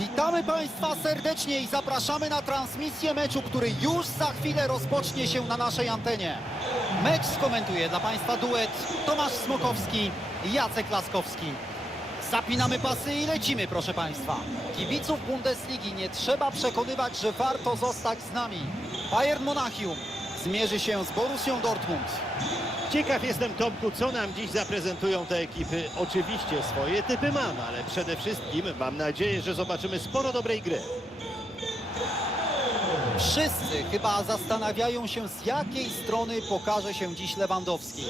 Witamy Państwa serdecznie i zapraszamy na transmisję meczu, który już za chwilę rozpocznie się na naszej antenie. Mecz skomentuje dla Państwa duet Tomasz Smokowski i Jacek Laskowski. Zapinamy pasy i lecimy, proszę Państwa. Kibiców Bundesligi nie trzeba przekonywać, że warto zostać z nami. Bayern Monachium zmierzy się z Borussią Dortmund. Ciekaw jestem, Tomku, co nam dziś zaprezentują te ekipy. Oczywiście swoje typy mam, ale przede wszystkim mam nadzieję, że zobaczymy sporo dobrej gry. Wszyscy chyba zastanawiają się, z jakiej strony pokaże się dziś Lewandowski.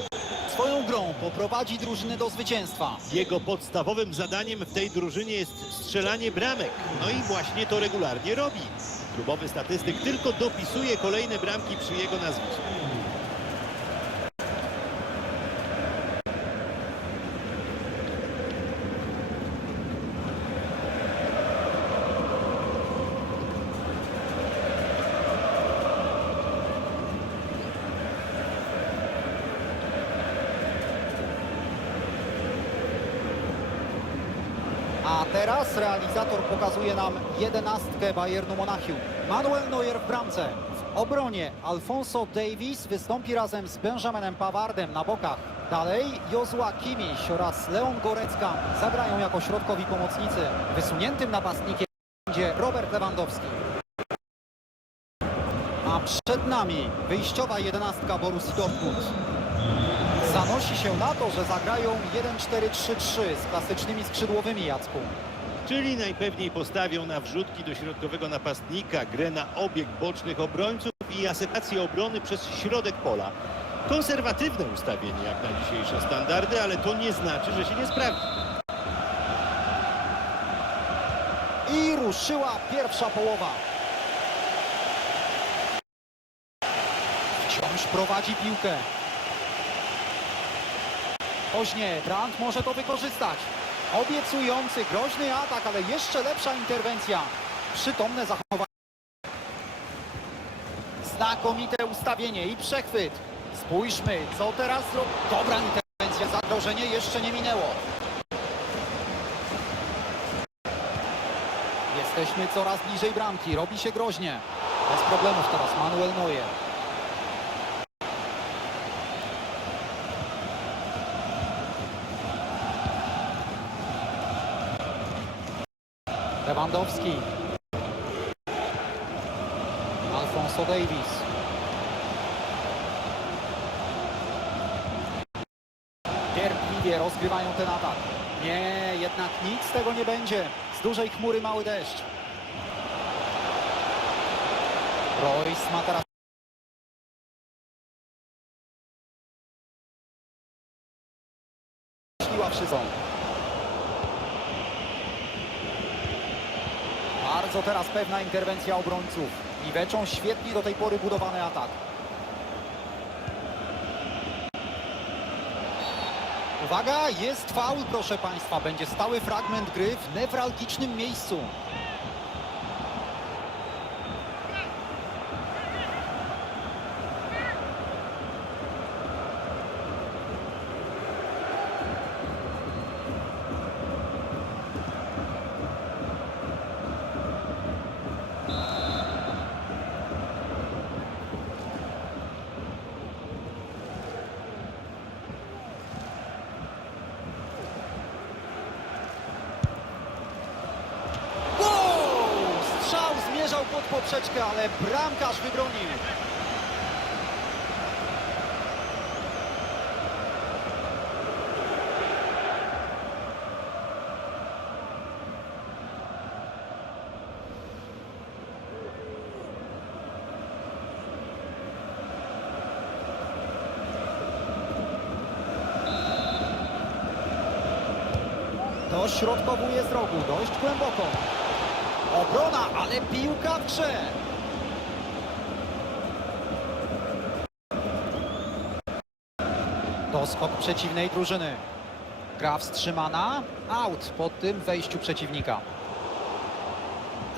Swoją grą poprowadzi drużynę do zwycięstwa. Jego podstawowym zadaniem w tej drużynie jest strzelanie bramek. No i właśnie to regularnie robi. Klubowy statystyk tylko dopisuje kolejne bramki przy jego nazwisku. Teraz realizator pokazuje nam jedenastkę Bayernu Monachium. Manuel Neuer w bramce. W obronie Alfonso Davis wystąpi razem z Benjaminem Pavardem na bokach. Dalej Jozua Kimiś oraz Leon Gorecka zagrają jako środkowi pomocnicy. Wysuniętym napastnikiem będzie Robert Lewandowski. A przed nami wyjściowa jedenastka Borussii Dortmund. Zanosi się na to, że zagrają 1-4-3-3 z klasycznymi skrzydłowymi Jacku. Czyli najpewniej postawią na wrzutki do środkowego napastnika, grę na obieg bocznych obrońców i asekację obrony przez środek pola. Konserwatywne ustawienie jak na dzisiejsze standardy, ale to nie znaczy, że się nie sprawdzi. I ruszyła pierwsza połowa. Wciąż prowadzi piłkę. Później Brandt może to wykorzystać. Obiecujący, groźny atak, ale jeszcze lepsza interwencja. Przytomne zachowanie. Znakomite ustawienie i przechwyt. Spójrzmy, co teraz zrobi. Dobra interwencja, zagrożenie jeszcze nie minęło. Jesteśmy coraz bliżej bramki, robi się groźnie. Bez problemów teraz Manuel Neuer. Lewandowski. Alfonso Davis. Cierpliwie rozgrywają ten atak. Nie, jednak nic z tego nie będzie. Z dużej chmury mały deszcz. Royce ma teraz pewna interwencja obrońców. Niweczą świetnie do tej pory budowany atak. Uwaga, jest faul, proszę Państwa. Będzie stały fragment gry w newralgicznym miejscu. Wow! Strzał zmierzał pod poprzeczkę, ale bramkarz wybronił. Dośrodkowuje z rogu, dość głęboko. Obrona, ale piłka w grze. Doskok przeciwnej drużyny. Gra wstrzymana. Out po tym wejściu przeciwnika.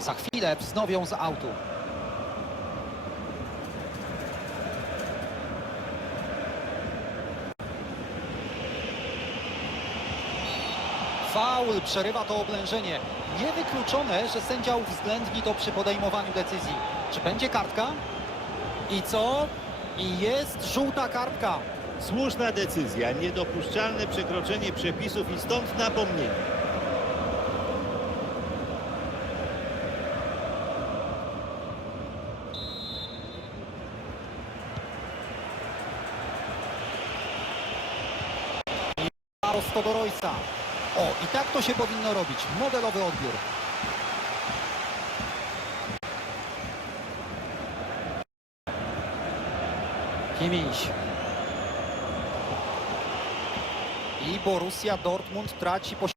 Za chwilę wznowią z autu. Faul przerywa to oblężenie. Niewykluczone, że sędzia uwzględni to przy podejmowaniu decyzji. Czy będzie kartka? I co? I jest żółta kartka. Słuszna decyzja, niedopuszczalne przekroczenie przepisów i stąd napomnienie. Prosto do Roysa. O, i tak to się powinno robić. Modelowy odbiór. Kimmich. I Borussia Dortmund traci posiadanie.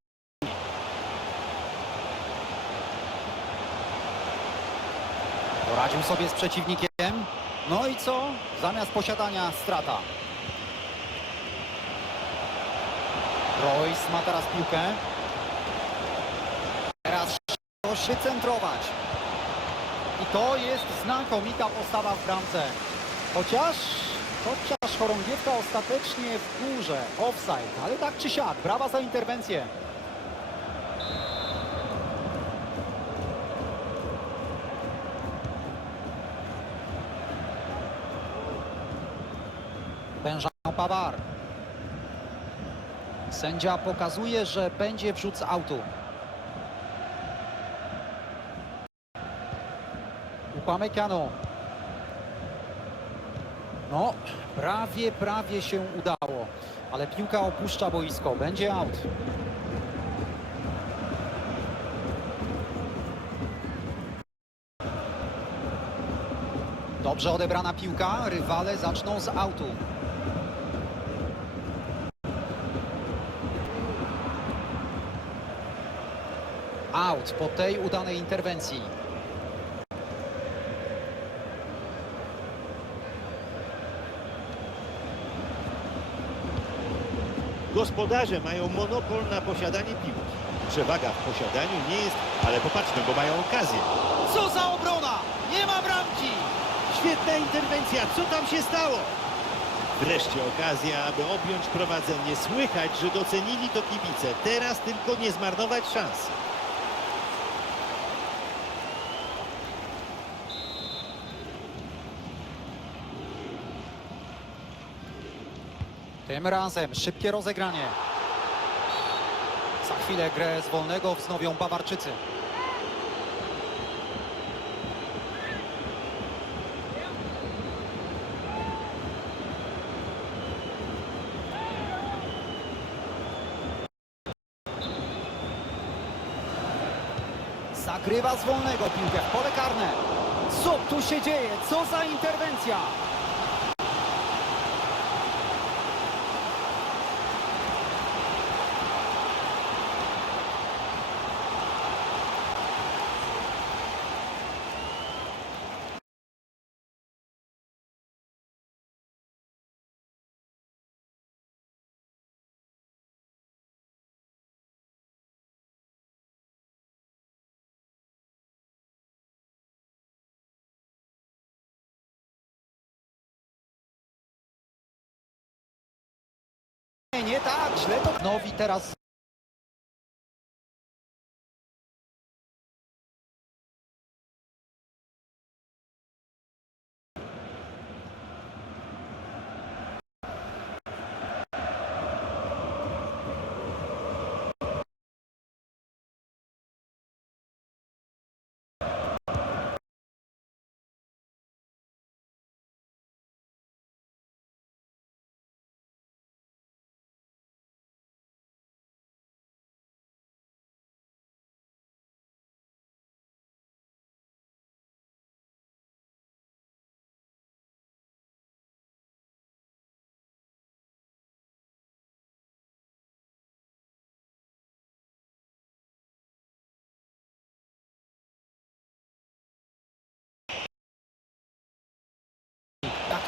Poradził sobie z przeciwnikiem. No i co? Zamiast posiadania strata. Royce ma teraz piłkę. Teraz coś wycentrować. I to jest znakomita postawa w bramce. Chociaż, chociaż chorągiewka ostatecznie w górze, offside, ale tak czy siak, brawa za interwencję. Benjamin Pavard. Sędzia pokazuje, że będzie wrzut z autu. Upamecano. No, prawie, prawie się udało. Ale piłka opuszcza boisko. Będzie aut. Dobrze odebrana piłka. Rywale zaczną z autu. Out po tej udanej interwencji. Gospodarze mają monopol na posiadanie piłki. Przewaga w posiadaniu nie jest, ale popatrzmy, bo mają okazję. Co za obrona! Nie ma bramki! Świetna interwencja, co tam się stało? Wreszcie okazja, aby objąć prowadzenie. Słychać, że docenili to kibice. Teraz tylko nie zmarnować szans. Tym razem szybkie rozegranie. Za chwilę grę z wolnego wznowią Bawarczycy. Zagrywa z wolnego piłkę w pole karne. Co tu się dzieje? Co za interwencja? Nie, tak, źle to... Nowi teraz...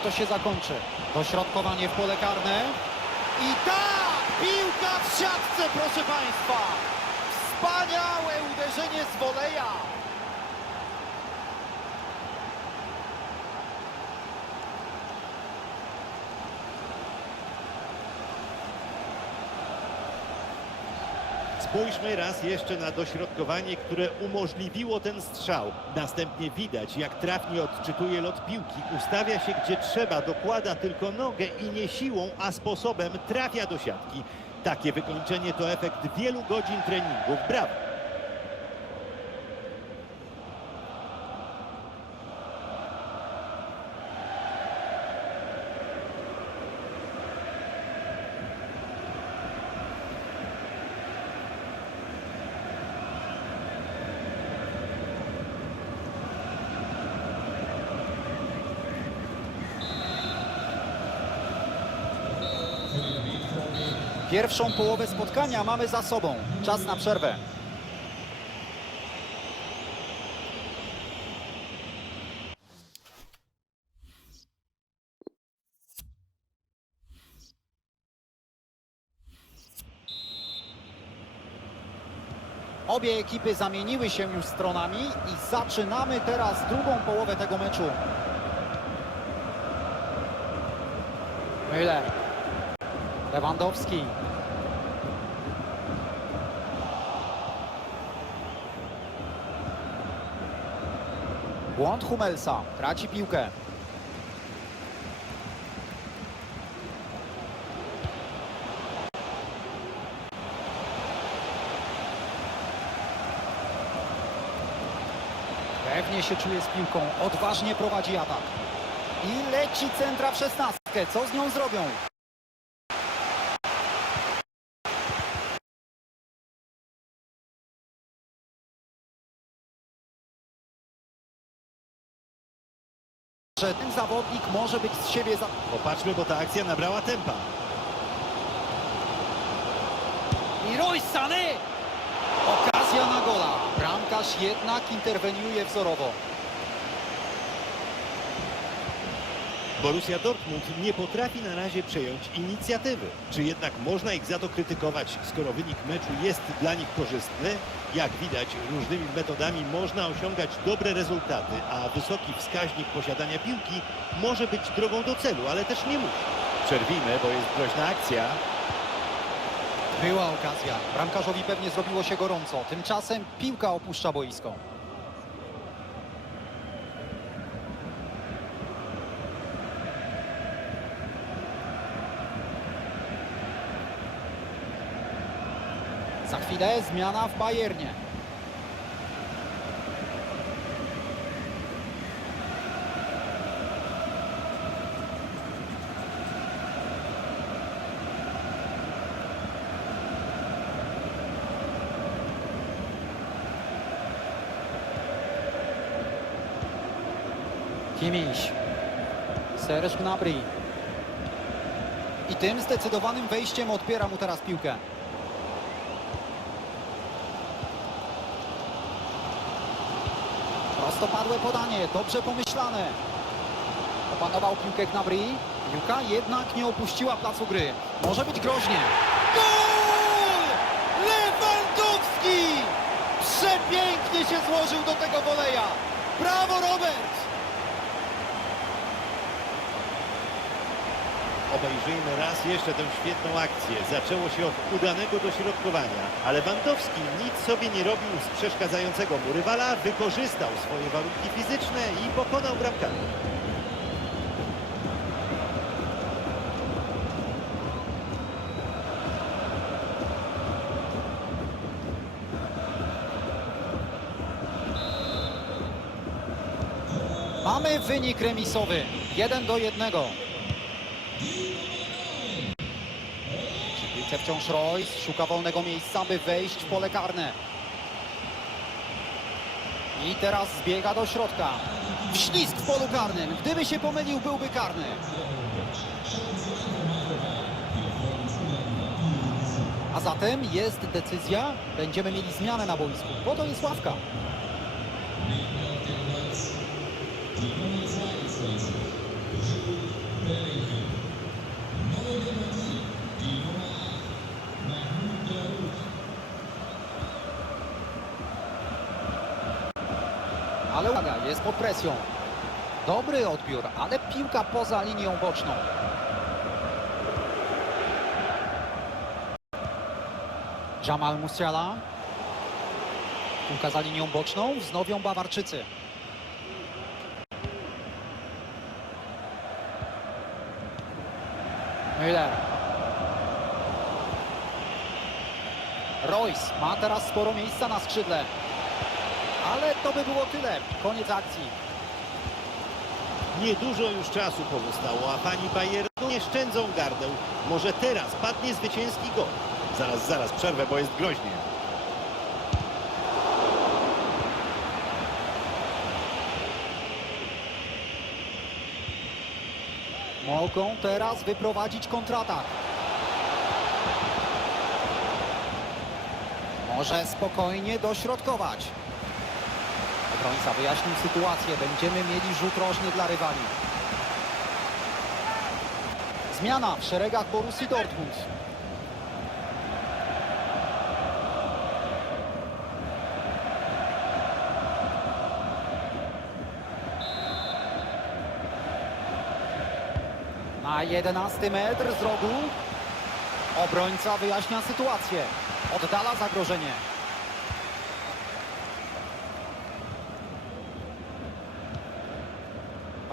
To się zakończy? Dośrodkowanie w pole karne. I tak! Piłka w siatce, proszę Państwa! Wspaniałe uderzenie z woleja! Spójrzmy raz jeszcze na dośrodkowanie, które umożliwiło ten strzał. Następnie widać, jak trafnie odczytuje lot piłki. Ustawia się gdzie trzeba, dokłada tylko nogę i nie siłą, a sposobem trafia do siatki. Takie wykończenie to efekt wielu godzin treningów. Brawo! Pierwszą połowę spotkania mamy za sobą. Czas na przerwę. Obie ekipy zamieniły się już stronami i zaczynamy teraz drugą połowę tego meczu. Müller. Lewandowski. Błąd Humelsa. Traci piłkę. Pewnie się czuje z piłką. Odważnie prowadzi atak. I leci centra w szesnastkę. Co z nią zrobią? Że ten zawodnik może być z siebie za... Popatrzmy, bo ta akcja nabrała tempa. Leroy Sané! Okazja na gola. Bramkarz jednak interweniuje wzorowo. Borussia Dortmund nie potrafi na razie przejąć inicjatywy. Czy jednak można ich za to krytykować, skoro wynik meczu jest dla nich korzystny? Jak widać, różnymi metodami można osiągać dobre rezultaty, a wysoki wskaźnik posiadania piłki może być drogą do celu, ale też nie musi. Przerwijmy, bo jest groźna akcja. Była okazja. Bramkarzowi pewnie zrobiło się gorąco. Tymczasem piłka opuszcza boisko. Za chwilę zmiana w Bayernie. Kimmich. Serge Gnabry. I tym zdecydowanym wejściem odbiera mu teraz piłkę. Prostopadłe podanie, dobrze pomyślane. Opanował piłkę Gnabry. Piłka jednak nie opuściła placu gry. Może być groźnie. Gol! Lewandowski! Przepięknie się złożył do tego woleja. Brawo, Robert! Obejrzyjmy raz jeszcze tę świetną akcję. Zaczęło się od udanego dośrodkowania, ale Bandowski nic sobie nie robił z przeszkadzającego mu rywala, wykorzystał swoje warunki fizyczne i pokonał bramkarza. Mamy wynik remisowy. 1 do 1. Piłce wciąż Royce. Szuka wolnego miejsca, by wejść w pole karne. I teraz zbiega do środka. Wślizg w polu karnym. Gdyby się pomylił, byłby karny. A zatem jest decyzja. Będziemy mieli zmianę na boisku. Po to jest ławka. Ale uwaga, jest pod presją. Dobry odbiór, ale piłka poza linią boczną. Jamal Musiala. Ukazali linią boczną, wznowią Bawarczycy. Müller. Royce ma teraz sporo miejsca na skrzydle. Ale to by było tyle. Koniec akcji. Niedużo już czasu pozostało, a fani Bayernu nie szczędzą gardeł. Może teraz padnie zwycięski gol. Zaraz, zaraz, przerwę, bo jest groźnie. Mogą teraz wyprowadzić kontratak. Może spokojnie dośrodkować. Obrońca wyjaśnił sytuację. Będziemy mieli rzut rożny dla rywali. Zmiana w szeregach Borussii Dortmund. Na 11 metr z rogu. Obrońca wyjaśnia sytuację. Oddala zagrożenie.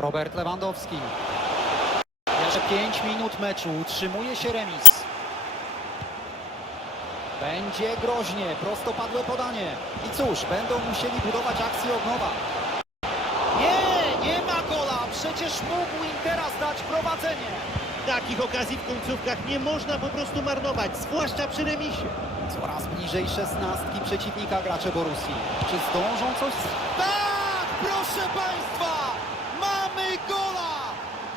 Robert Lewandowski. Jeszcze 5 minut meczu. Utrzymuje się remis. Będzie groźnie. Prostopadłe podanie. I cóż, będą musieli budować akcję od nowa. Nie, nie ma gola. Przecież mógł im teraz dać prowadzenie. Takich okazji w końcówkach nie można po prostu marnować, zwłaszcza przy remisie. Coraz bliżej szesnastki przeciwnika gracze Borussii. Czy zdążą coś... Tak, proszę Państwa! Mamy gola!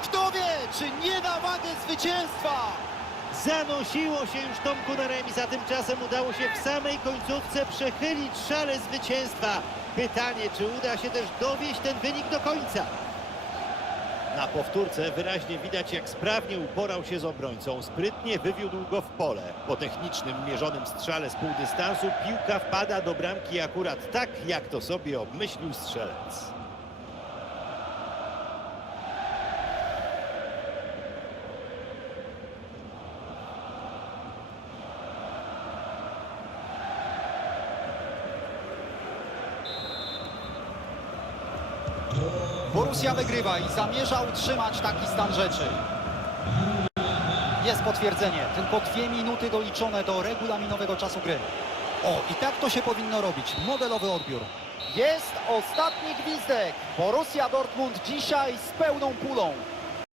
Kto wie, czy nie da wagę zwycięstwa? Zanosiło się już Tomku na remis, a tymczasem udało się w samej końcówce przechylić szale zwycięstwa. Pytanie, czy uda się też dowieść ten wynik do końca? Na powtórce wyraźnie widać, jak sprawnie uporał się z obrońcą. Sprytnie wywiódł go w pole. Po technicznym, mierzonym strzale z półdystansu piłka wpada do bramki akurat tak, jak to sobie obmyślił strzelec. Borussia wygrywa i zamierza utrzymać taki stan rzeczy. Jest potwierdzenie. Tylko dwie minuty doliczone do regulaminowego czasu gry. O, i tak to się powinno robić. Modelowy odbiór. Jest ostatni gwizdek. Borussia Dortmund dzisiaj z pełną pulą.